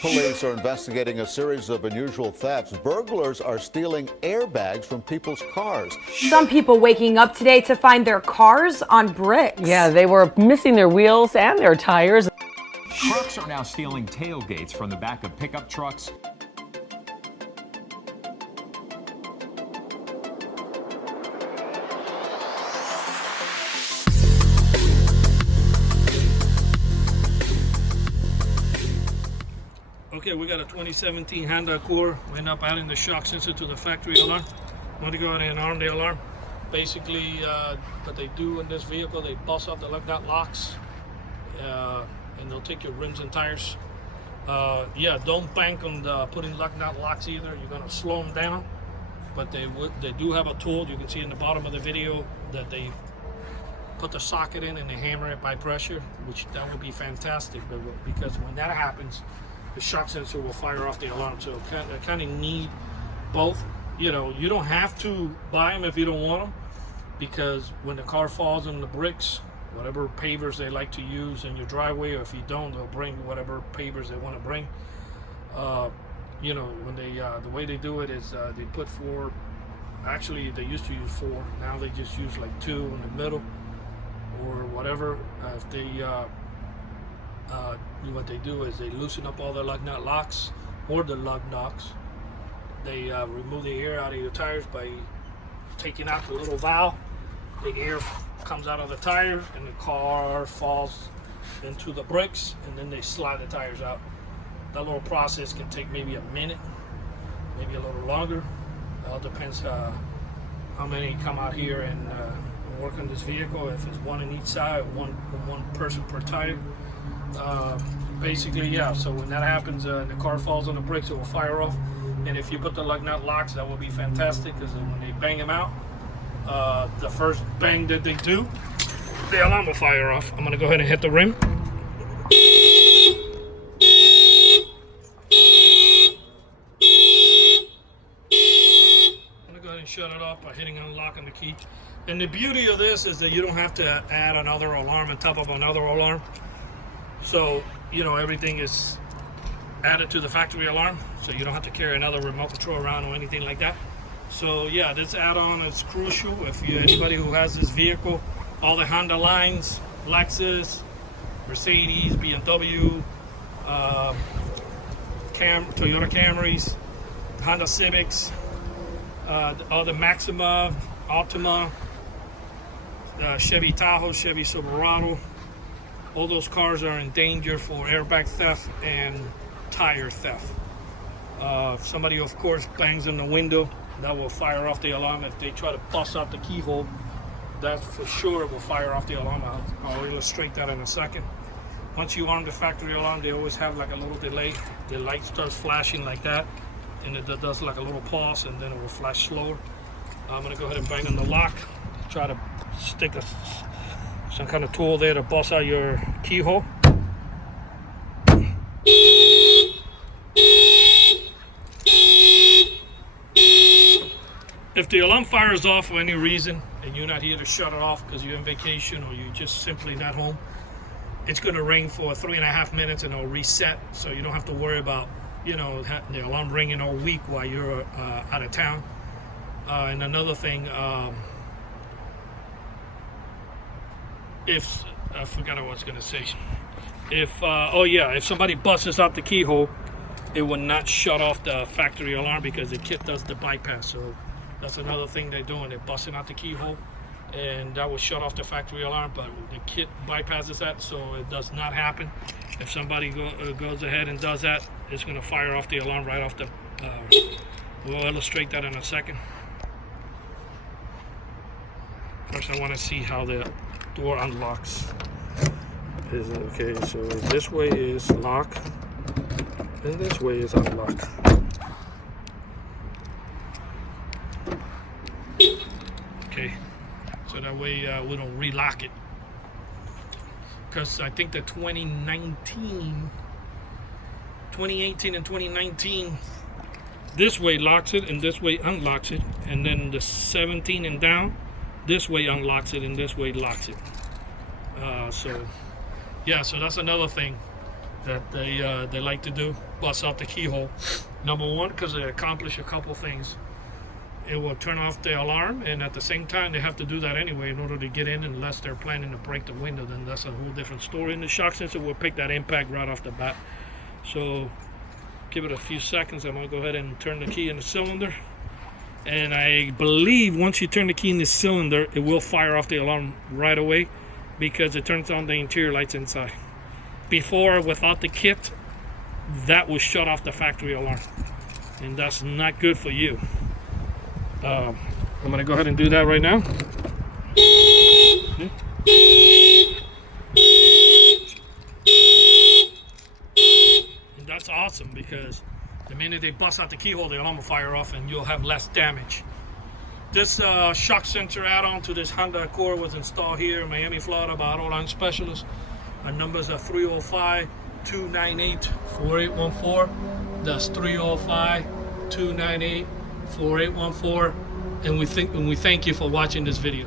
Police are investigating a series of unusual thefts. Burglars are stealing airbags from people's cars. Some people waking up today to find their cars on bricks. Yeah, they were missing their wheels and their tires. Trucks are now stealing tailgates from the back of pickup trucks. Okay, we got a 2017 Honda Accord. We end up adding the shock sensor to the factory alarm. I'm going to go ahead and arm the alarm. Basically, what they do in this vehicle, they bust out the lug nut locks, and they'll take your rims and tires. Yeah, don't bank on putting lug nut locks either. You're going to slow them down. But they do have a tool. You can see in the bottom of the video that they put the socket in and they hammer it by pressure, which that would be fantastic. But because when that happens, the shock sensor will fire off the alarm. So kind of need both. You know, you don't have to buy them if you don't want them, because when the car falls on the bricks, whatever pavers they like to use in your driveway, or if you don't, they'll bring whatever pavers they want to bring. You know, when they the way they do it is they put four. Actually, they used to use four. Now they just use like two in the middle, or whatever. If they what they do is they loosen up all the lug nut locks or the lug nuts. They remove the air out of your tires by taking out the little valve. The air comes out of the tire and the car falls into the bricks, and then they slide the tires out. That little process can take maybe a minute, maybe a little longer. It all depends how many come out here and work on this vehicle. If it's one on each side, one person per tire. Basically, yeah, so when that happens and the car falls on the bricks, it will fire off. And if you put the lug nut locks, that will be fantastic, because when they bang them out, the first bang that they do, the alarm will fire off. I'm going to go ahead and hit the rim. I'm going to go ahead and shut it off by hitting unlock on the key. And the beauty of this is that you don't have to add another alarm on top of another alarm. So, you know, everything is added to the factory alarm, so you don't have to carry another remote control around or anything like that. So yeah, this add-on is crucial if anybody who has this vehicle. All the Honda lines, Lexus, Mercedes, BMW, Toyota Camrys, Honda Civics, all the Maxima, Altima, Chevy Tahoe, Chevy Silverado. All those cars are in danger for airbag theft and tire theft. If somebody, of course, bangs on the window, that will fire off the alarm. If they try to bust out the keyhole, that for sure will fire off the alarm. I'll illustrate that in a second. Once you arm the factory alarm, they always have like a little delay. The light starts flashing like that, and it does like a little pause, and then it will flash slower. I'm gonna go ahead and bang on the lock, try to stick some kind of tool there to bust out your keyhole. If the alarm fires off for any reason and you're not here to shut it off because you're on vacation or you're just simply not home, it's going to ring for 3.5 minutes and it'll reset, so you don't have to worry about, you know, the alarm ringing all week while you're out of town. And another thing, if I forgot what I was going to say. If somebody busts out the keyhole, it will not shut off the factory alarm because the kit does the bypass. So that's another thing they're doing. They're busting out the keyhole, and that will shut off the factory alarm, but the kit bypasses that, so it does not happen. If somebody goes ahead and does that, it's going to fire off the alarm right off the... we'll illustrate that in a second. First, I want to see how the door unlocks. Okay, so this way is lock, and this way is unlock. Okay, so that way we don't relock it, because I think the 2018 and 2019, this way locks it and this way unlocks it, and then the 17 and down, this way unlocks it and this way locks it. So yeah, so that's another thing that they like to do, bust out the keyhole. Number one, because they accomplish a couple things. It will turn off the alarm, and at the same time they have to do that anyway in order to get in, unless they're planning to break the window, then that's a whole different story. And the shock sensor will pick that impact right off the bat. So give it a few seconds. I'm gonna go ahead and turn the key in the cylinder, and I believe once you turn the key in the cylinder, it will fire off the alarm right away, because it turns on the interior lights inside. Before, without the kit, that will shut off the factory alarm, and that's not good for you. I'm gonna go ahead and do that right now. And that's awesome, because the minute they bust out the keyhole, the alarm will fire off and you'll have less damage. This shock sensor add-on to this Honda Accord was installed here in Miami, Florida by Auto Line Specialists. Our numbers are 305-298-4814. That's 305-298-4814. And we thank you for watching this video.